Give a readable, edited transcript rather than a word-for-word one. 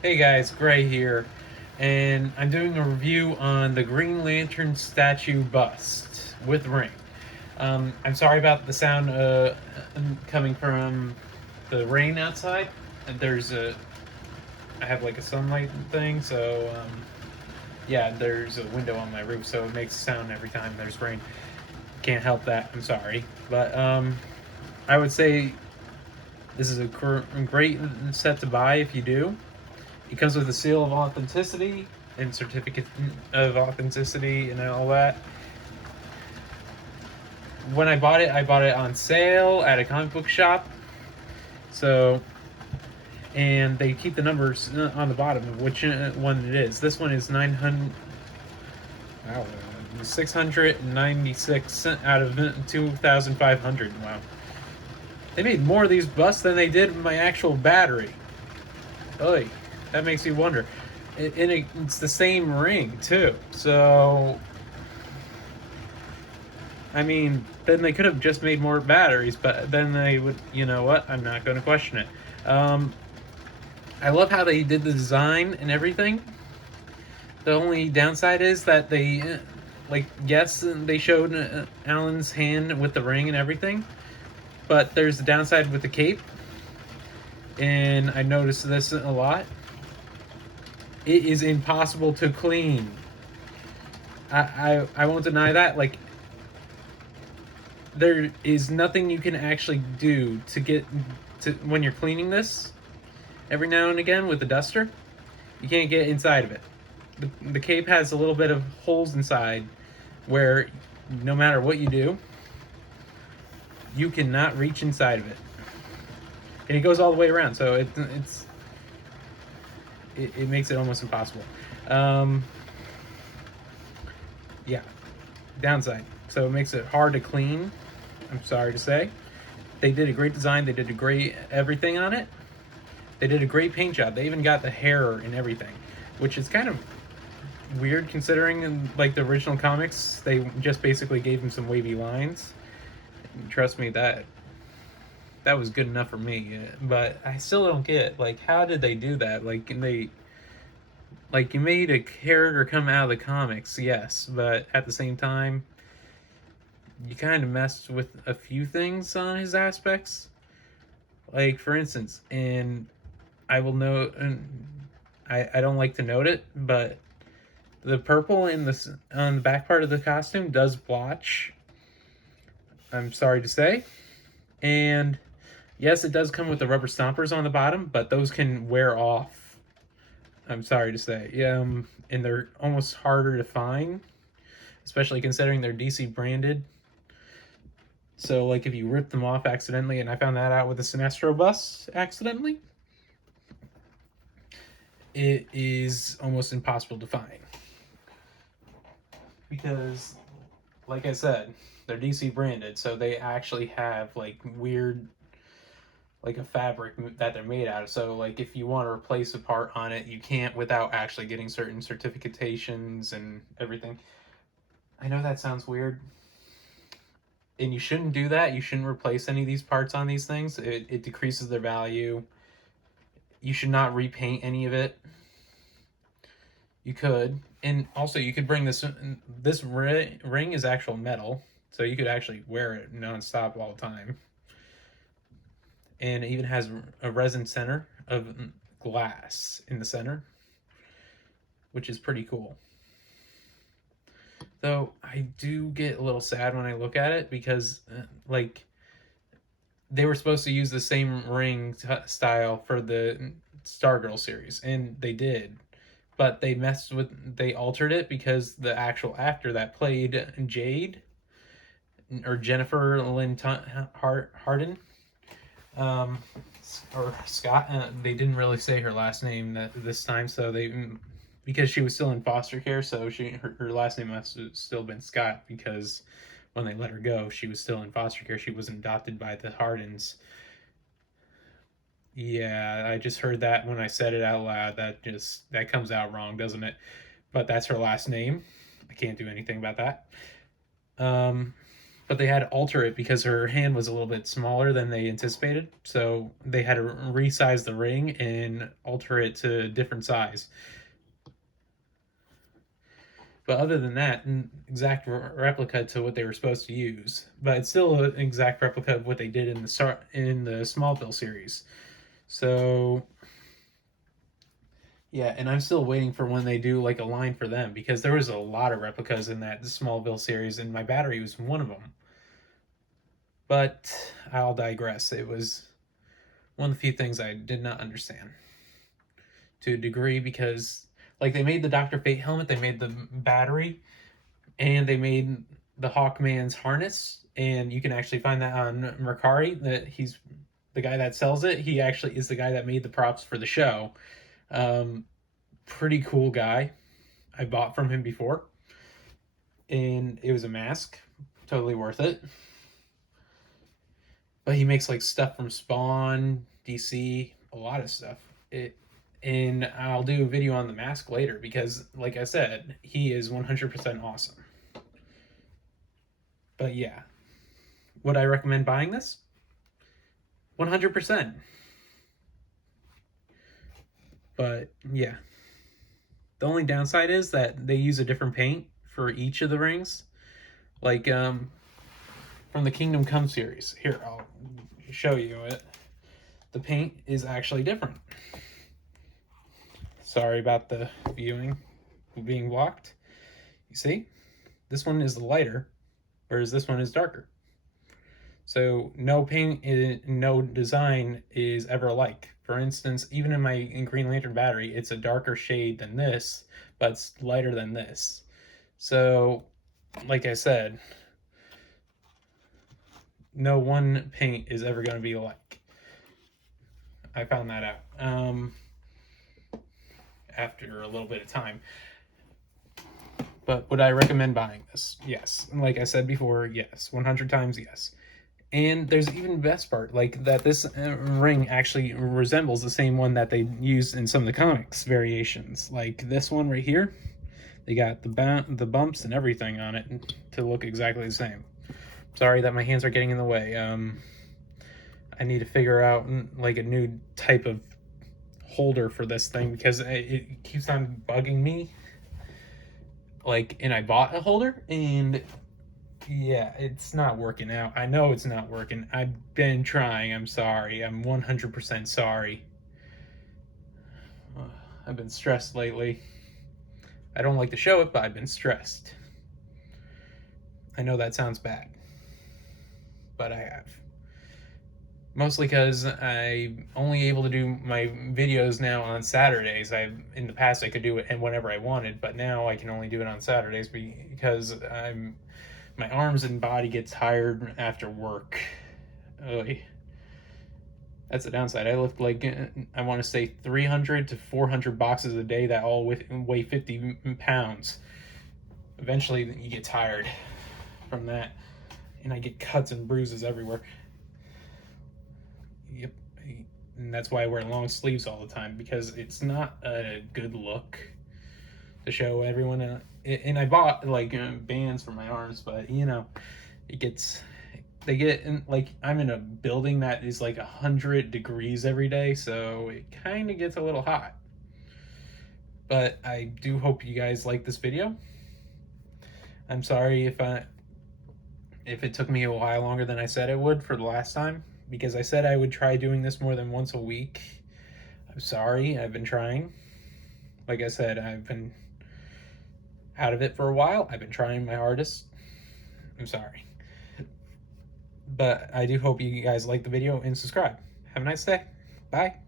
Hey guys, Gray here, and I'm doing a review on the Green Lantern statue bust with ring. I'm sorry about the sound coming from the rain outside. There's I have like a sunlight thing, so yeah, there's a window on my roof, so it makes sound every time there's rain. Can't help that. I'm sorry, but I would say this is a great set to buy if you do. It comes with a seal of authenticity and certificate of authenticity and all that. When I bought it on sale at a comic book shop. So, and they keep the numbers on the bottom of which one it is. This one is 900. Wow, 696 out of 2,500. Wow. They made more of these busts than they did my actual battery. Oy, that makes you wonder. And it's the same ring too. So I mean, then they could have just made more batteries, but then they would. You know what? I'm not going to question it. Um, I love how they did the design and everything. The only downside is that like, yes, they showed Alan's hand with the ring and everything, but there's a downside with the cape, and I noticed this a lot. It is impossible to clean. I won't deny that. Like, there is nothing you can actually do to get to when you're cleaning this every now and again with the duster. You can't get inside of it. The cape has a little bit of holes inside where no matter what you do, you cannot reach inside of it. And it goes all the way around, so it makes it almost impossible. Um, yeah, downside. So it makes it hard to clean. I'm sorry to say. They did a great design. They did a great everything on it. They did a great paint job. They even got the hair and everything, which is kind of weird considering in like the original comics they just basically gave him some wavy lines. And trust me, that was good enough for me. But I still don't get, like, how did they do that? Like, you made a character come out of the comics, yes, but at the same time you kind of messed with a few things on his aspects. Like, for instance, and I will note, and I don't like to note it, but the purple in the on the back part of the costume does blotch. I'm sorry to say, and yes, it does come with the rubber stompers on the bottom, but those can wear off. I'm sorry to say, and they're almost harder to find, especially considering they're DC branded. So, like, if you rip them off accidentally, and I found that out with the Sinestro bus accidentally, it is almost impossible to find because, like I said, they're DC branded, so they actually have like weird, like a fabric that they're made out of. So, like, if you want to replace a part on it, you can't without actually getting certain certifications and everything. I know that sounds weird, and you shouldn't do that. You shouldn't replace any of these parts on these things. It decreases their value. You should not repaint any of it. You could, and also you could bring this ring is actual metal, so you could actually wear it nonstop all the time. And it even has a resin center of glass in the center, which is pretty cool. Though I do get a little sad when I look at it because, like, they were supposed to use the same ring style for the Stargirl series, and they did, but they altered it because the actual actor that played Jade, or Jennifer Lynn Harden, um, or Scott. They didn't really say her last name this time, so they, because she was still in foster care, so her last name must have still been Scott because when they let her go, she was still in foster care. She wasn't adopted by the Hardens. Yeah, I just heard that when I said it out loud. That comes out wrong, doesn't it? But that's her last name. I can't do anything about that. Um, but they had to alter it because her hand was a little bit smaller than they anticipated. So they had to resize the ring and alter it to a different size. But other than that, an exact replica to what they were supposed to use. But it's still an exact replica of what they did in the Smallville series. So yeah, and I'm still waiting for when they do like a line for them, because there was a lot of replicas in that Smallville series, and my battery was one of them. But I'll digress. It was one of the few things I did not understand to a degree, because like they made the Dr. Fate helmet, they made the battery, and they made the Hawkman's harness, and you can actually find that on Mercari, that he's the guy that sells it. He actually is the guy that made the props for the show. Pretty cool guy. I bought from him before, and it was a mask, totally worth it. But he makes like stuff from Spawn, DC, a lot of stuff. And I'll do a video on the mask later, because like I said, he is 100% awesome. But yeah, would I recommend buying this? 100%. But yeah, the only downside is that they use a different paint for each of the rings. Like from the Kingdom Come series. Here, I'll show you it. The paint is actually different. Sorry about the viewing being blocked. You see? This one is lighter, whereas this one is darker. So no paint, no design is ever alike. For instance, even in my Green Lantern battery, it's a darker shade than this, but it's lighter than this. So, like I said, no one paint is ever going to be alike. I found that out after a little bit of time. But would I recommend buying this? Yes. Like I said before, yes. 100 times yes. And there's even the best part, like that this ring actually resembles the same one that they used in some of the comics variations. Like this one right here, they got the bumps and everything on it to look exactly the same. Sorry that my hands are getting in the way. I need to figure out like a new type of holder for this thing, because it keeps on bugging me. Like, and I bought a holder, and yeah, it's not working out. I know it's not working. I've been trying. I'm sorry. I'm 100% sorry. I've been stressed lately. I don't like to show it, but I've been stressed. I know that sounds bad, but I have. Mostly because I'm only able to do my videos now on Saturdays. In the past I could do it and whenever I wanted, but now I can only do it on Saturdays because my arms and body get tired after work. That's the downside. I lift like, I want to say 300 to 400 boxes a day that all weigh 50 pounds. Eventually you get tired from that, and I get cuts and bruises everywhere. Yep, and that's why I wear long sleeves all the time, because it's not a good look to show everyone. And I bought like bands for my arms, but you know, they get in, like, I'm in a building that is like 100 degrees every day, so it kind of gets a little hot. But I do hope you guys like this video. I'm sorry if it took me a while longer than I said it would for the last time, because I said I would try doing this more than once a week. I'm sorry, I've been trying. Like I said, I've been out of it for a while. I've been trying my hardest. I'm sorry. But I do hope you guys like the video and subscribe. Have a nice day. Bye.